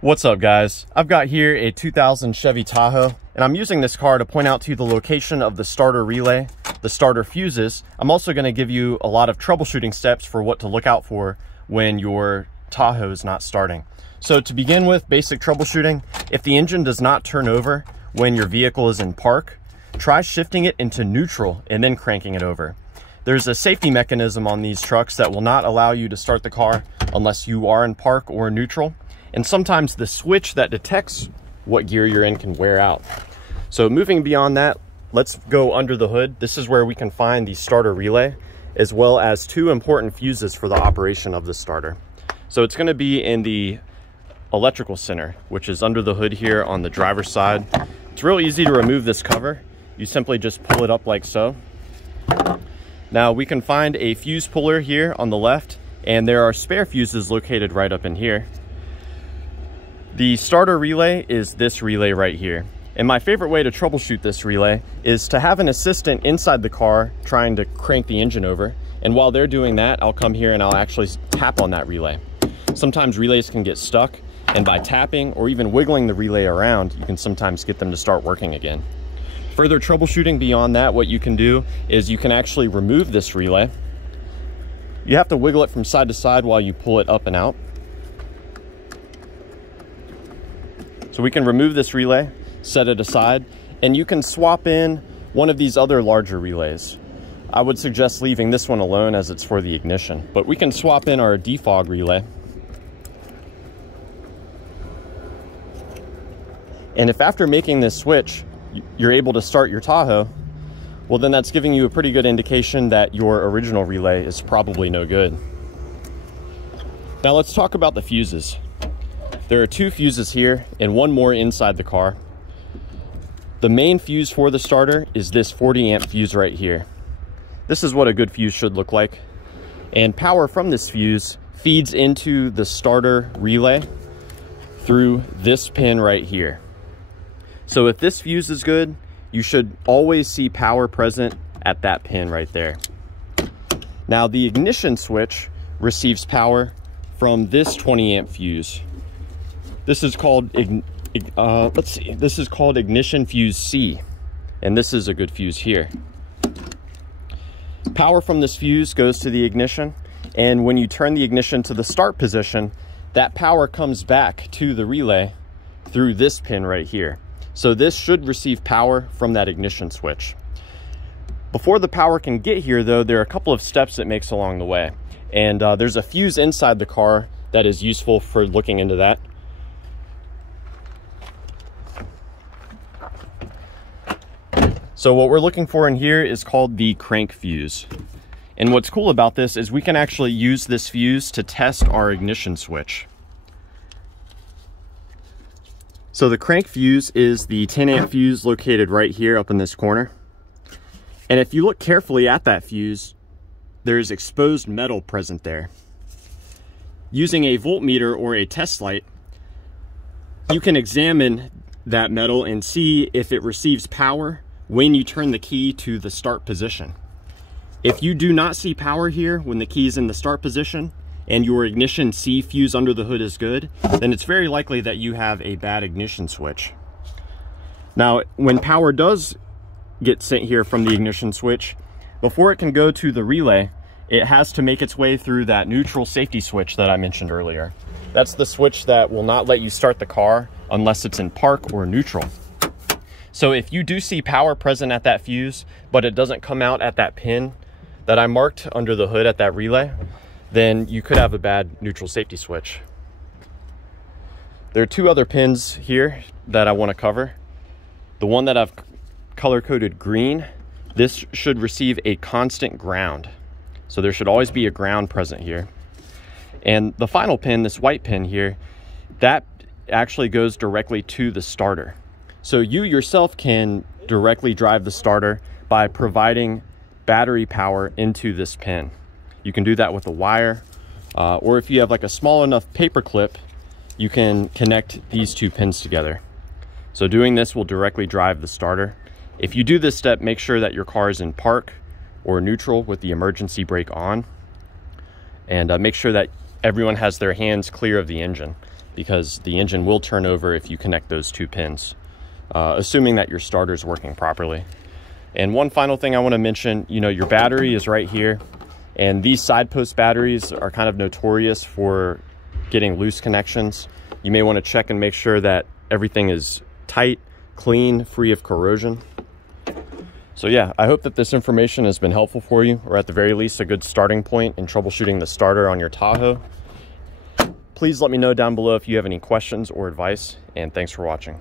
What's up, guys? I've got here a 2000 Chevy Tahoe, and I'm using this car to point out to you the location of the starter relay, the starter fuses. I'm also going to give you a lot of troubleshooting steps for what to look out for when your Tahoe is not starting. So to begin with, basic troubleshooting, if the engine does not turn over when your vehicle is in park, try shifting it into neutral and then cranking it over. There's a safety mechanism on these trucks that will not allow you to start the car unless you are in park or neutral. And sometimes the switch that detects what gear you're in can wear out. So moving beyond that, let's go under the hood. This is where we can find the starter relay, as well as two important fuses for the operation of the starter. So it's going to be in the electrical center, which is under the hood here on the driver's side. It's real easy to remove this cover. You simply just pull it up like so. Now we can find a fuse puller here on the left, and there are spare fuses located right up in here. The starter relay is this relay right here. And my favorite way to troubleshoot this relay is to have an assistant inside the car trying to crank the engine over. And while they're doing that, I'll come here and I'll actually tap on that relay. Sometimes relays can get stuck, and by tapping or even wiggling the relay around, you can sometimes get them to start working again. Further troubleshooting beyond that, what you can do is you can actually remove this relay. You have to wiggle it from side to side while you pull it up and out. So we can remove this relay, set it aside, and you can swap in one of these other larger relays. I would suggest leaving this one alone as it's for the ignition, but we can swap in our defog relay. And if after making this switch, you're able to start your Tahoe, well then that's giving you a pretty good indication that your original relay is probably no good. Now let's talk about the fuses. There are two fuses here and one more inside the car. The main fuse for the starter is this 40 amp fuse right here. This is what a good fuse should look like. And power from this fuse feeds into the starter relay through this pin right here. So if this fuse is good, you should always see power present at that pin right there. Now the ignition switch receives power from this 20 amp fuse. This is called this is called ignition fuse C, and this is a good fuse here. Power from this fuse goes to the ignition, and when you turn the ignition to the start position, that power comes back to the relay through this pin right here. So this should receive power from that ignition switch. Before the power can get here though, there are a couple of steps it makes along the way, and there's a fuse inside the car that is useful for looking into that. So what we're looking for in here is called the crank fuse. And what's cool about this is we can actually use this fuse to test our ignition switch. So the crank fuse is the 10 amp fuse located right here up in this corner. And if you look carefully at that fuse, there's exposed metal present there. Using a voltmeter or a test light, you can examine that metal and see if it receives power when you turn the key to the start position. If you do not see power here when the key is in the start position and your ignition C fuse under the hood is good, then it's very likely that you have a bad ignition switch. Now, when power does get sent here from the ignition switch, before it can go to the relay, it has to make its way through that neutral safety switch that I mentioned earlier. That's the switch that will not let you start the car unless it's in park or neutral. So if you do see power present at that fuse, but it doesn't come out at that pin that I marked under the hood at that relay, then you could have a bad neutral safety switch. There are two other pins here that I want to cover. The one that I've color-coded green, this should receive a constant ground. So there should always be a ground present here. And the final pin, this white pin here, that actually goes directly to the starter. So you yourself can directly drive the starter by providing battery power into this pin. You can do that with a wire, or if you have like a small enough paper clip, you can connect these two pins together. So doing this will directly drive the starter. If you do this step, make sure that your car is in park or neutral with the emergency brake on, and make sure that everyone has their hands clear of the engine. because the engine will turn over if you connect those 2 pins, assuming that your starter is working properly. And one final thing I want to mention, you know, your battery is right here, and these side post batteries are kind of notorious for getting loose connections. You may want to check and make sure that everything is tight, clean, free of corrosion. So yeah, I hope that this information has been helpful for you, or at the very least a good starting point in troubleshooting the starter on your Tahoe. Please let me know down below if you have any questions or advice, and thanks for watching.